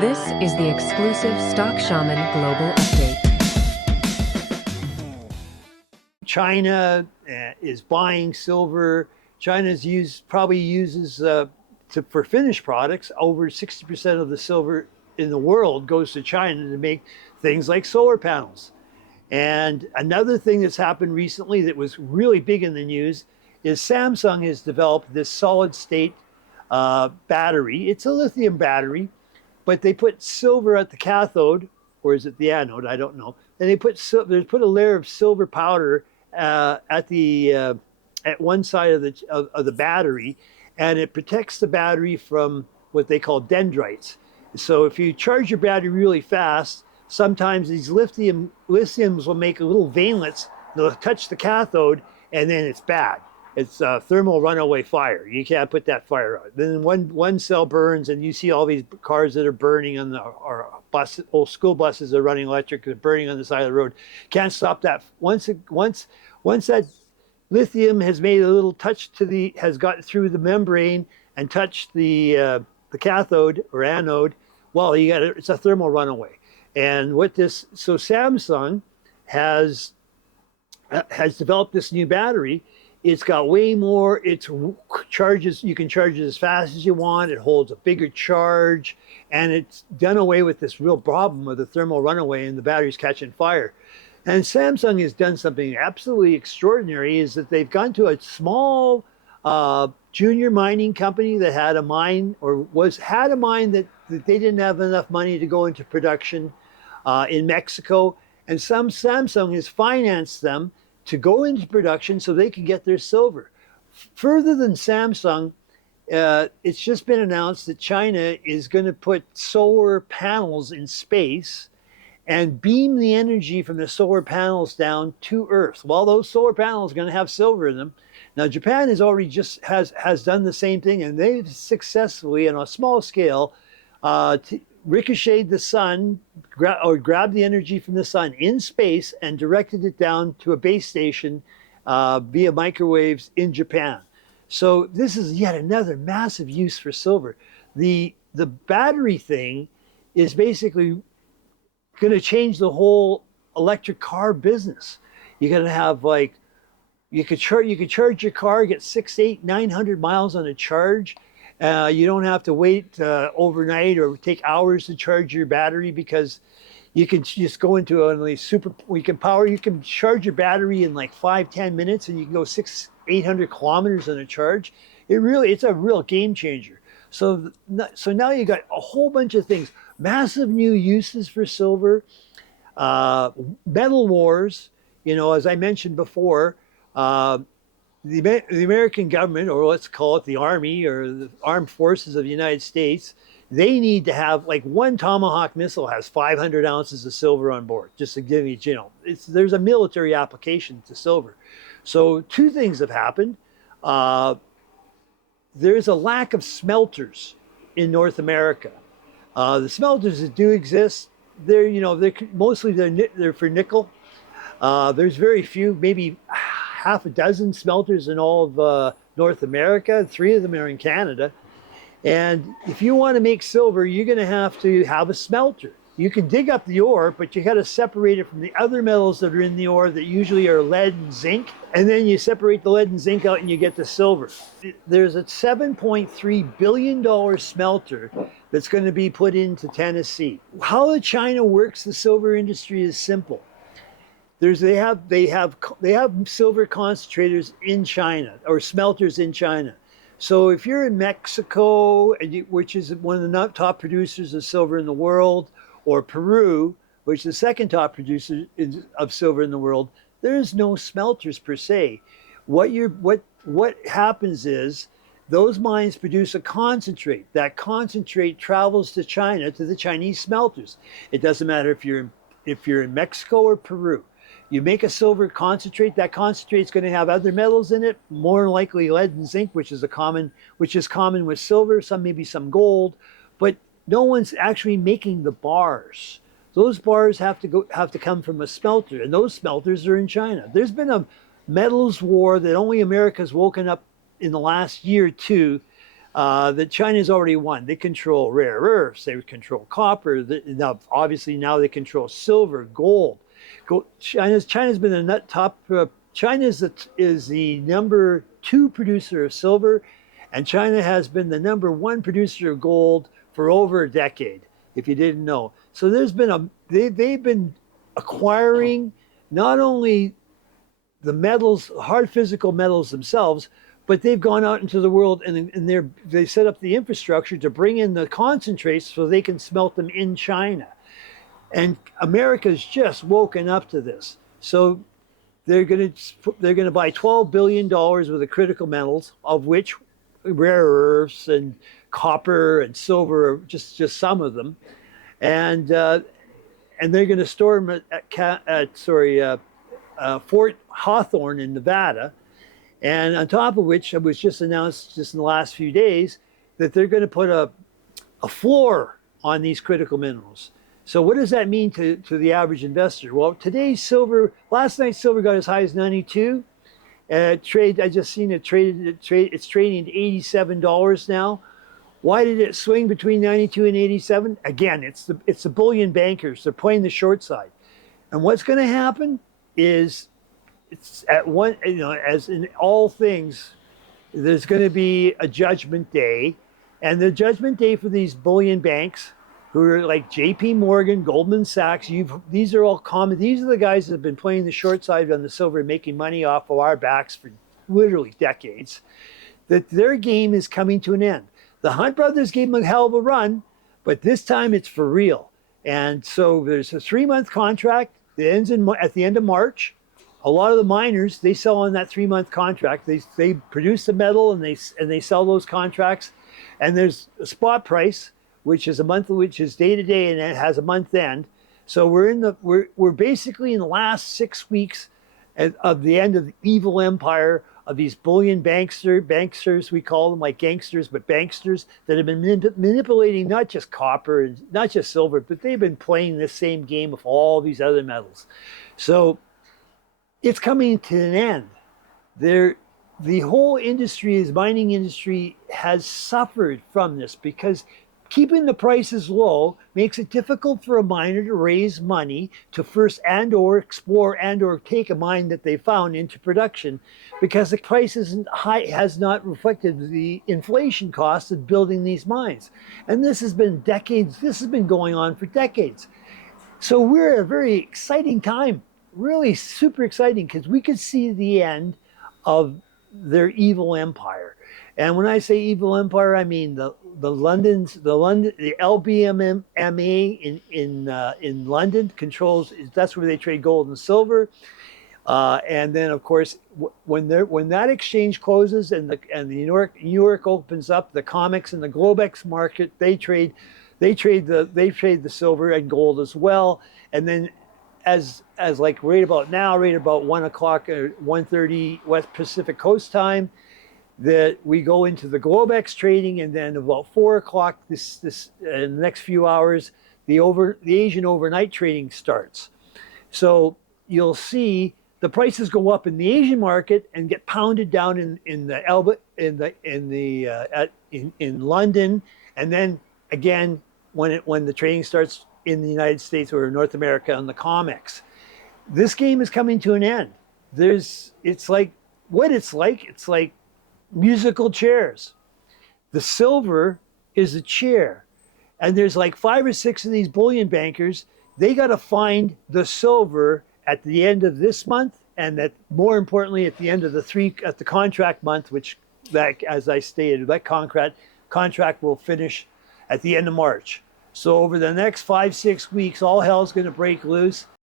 This is the exclusive Stock Shaman Global Update. China is buying silver. China's probably uses for finished products. Over 60% of the silver in the world goes to China to make things like solar panels. And another thing that's happened recently that was really big in the news is Samsung has developed this solid state battery. It's a lithium battery, but they put silver at the cathode, or is it the anode? I don't know. And they put a layer of silver powder at one side of the battery, and it protects the battery from what they call dendrites. So if you charge your battery really fast, sometimes these lithiums will make little veinlets. They'll touch the cathode, and then it's bad. It's a thermal runaway fire. You can't put that fire out. Then one cell burns, and you see all these cars that are burning on old school buses are running electric. They're burning on the side of the road. Can't stop that. Once that lithium has made a little touch has gotten through the membrane and touched the cathode or anode, well, it's a thermal runaway. And so Samsung has developed this new battery. It's got way more, you can charge it as fast as you want. It holds a bigger charge, and it's done away with this real problem of the thermal runaway and the batteries catching fire. And Samsung has done something absolutely extraordinary, is that they've gone to a small junior mining company that had a mine that they didn't have enough money to go into production in Mexico. And Samsung has financed them to go into production so they can get their silver. Further than Samsung, it's just been announced that China is going to put solar panels in space and beam the energy from the solar panels down to Earth. Well, those solar panels are going to have silver in them. Now, Japan has already has done the same thing, and they've successfully, on a small scale, ricocheted the sun, grabbed the energy from the sun in space and directed it down to a base station via microwaves in Japan. So this is yet another massive use for silver. The battery thing is basically going to change the whole electric car business. You're going to have you could charge your car, get 600, 800, 900 miles on a charge. You don't have to wait overnight or take hours to charge your battery, because you can just go into you can charge your battery in like 5-10 minutes, and you can go 600-800 kilometers on a charge. It's a real game changer. So now you got a whole bunch of things, massive new uses for silver, metal wars. As I mentioned before, the American government, or let's call it the Army or the Armed Forces of the United States, they need to have, like, one Tomahawk missile has 500 ounces of silver on board, just to give you, there's a military application to silver. So two things have happened. There's a lack of smelters in North America. The smelters that do exist, they're for nickel. There's very few, maybe half a dozen smelters in all of North America. 3 of them are in Canada. And if you want to make silver, you're going to have a smelter. You can dig up the ore, but you got to separate it from the other metals that are in the ore that usually are lead and zinc. And then you separate the lead and zinc out and you get the silver. There's a $7.3 billion smelter that's going to be put into Tennessee. How China works the silver industry is simple. They have silver concentrators in China, or smelters in China. So if you're in Mexico, which is one of the top producers of silver in the world, or Peru, which is the second top producer of silver in the world, there's no smelters per se. What happens is those mines produce a concentrate. That concentrate travels to China, to the Chinese smelters. It doesn't matter if you're in Mexico or Peru. You make a silver concentrate. That concentrate is going to have other metals in it, more likely lead and zinc, which is common with silver. Maybe some gold, but no one's actually making the bars. Those bars have to come from a smelter, and those smelters are in China. There's been a metals war that only America's woken up in the last year or two that China's already won. They control rare earths, they control copper. Now, obviously, now they control silver, gold. China's been the top. China is the number 2 producer of silver, and China has been the number 1 producer of gold for over a decade. If you didn't know, so they've been acquiring not only the metals, hard physical metals themselves, but they've gone out into the world and they set up the infrastructure to bring in the concentrates so they can smelt them in China. And America's just woken up to this. So they're going to buy $12 billion worth of critical metals, of which rare earths and copper and silver are just some of them. And they're going to store them at Fort Hawthorne in Nevada. And on top of which, it was just announced just in the last few days that they're going to put a floor on these critical minerals. So what does that mean to the average investor? Well, last night silver got as high as 92. I just seen it's trading at $87 now. Why did it swing between 92 and 87? Again, it's the bullion bankers. They're playing the short side. And what's going to happen is, it's at one, as in all things, there's going to be a judgment day. And the judgment day for these bullion banks, who are like JP Morgan, Goldman Sachs, these are all common. These are the guys that have been playing the short side on the silver and making money off of our backs for literally decades, that their game is coming to an end. The Hunt brothers gave them a hell of a run, but this time it's for real. And so there's a 3-month contract that ends at the end of March. A lot of the miners, they sell on that 3-month contract. They produce the metal and they sell those contracts. And there's a spot price, which is day to day, and it has a month end. So we're basically in the last 6 weeks of the end of the evil empire of these bullion banksters, we call them, like gangsters, but banksters, that have been manipulating not just copper and not just silver, but they've been playing this same game of all these other metals. So it's coming to an end. The whole mining industry has suffered from this, because keeping the prices low makes it difficult for a miner to raise money to first or explore or take a mine that they found into production, because the price isn't high, has not reflected the inflation costs of building these mines. And this has been decades. This has been going on for decades. So we're at a very exciting time, really super exciting, because we could see the end of their evil empire. And when I say evil empire, I mean the LBMA in London controls. That's where they trade gold and silver. And then, of course, when that exchange closes and the New York opens up, the COMEX and the Globex market, they trade the silver and gold as well. And then, as like right about 1 o'clock or 1:30 West Pacific Coast time, that we go into the Globex trading, and then about 4 o'clock in the next few hours, the Asian overnight trading starts. So you'll see the prices go up in the Asian market and get pounded down in London, and then again when the trading starts in the United States or North America on the COMEX. This game is coming to an end. It's like musical chairs. The silver is a chair, and there's like 5 or 6 of these bullion bankers. They got to find the silver at the end of this month, and that, more importantly, at the end of the contract month, which, that, as I stated, that contract will finish at the end of March. So over the next 5-6 weeks, all hell's going to break loose.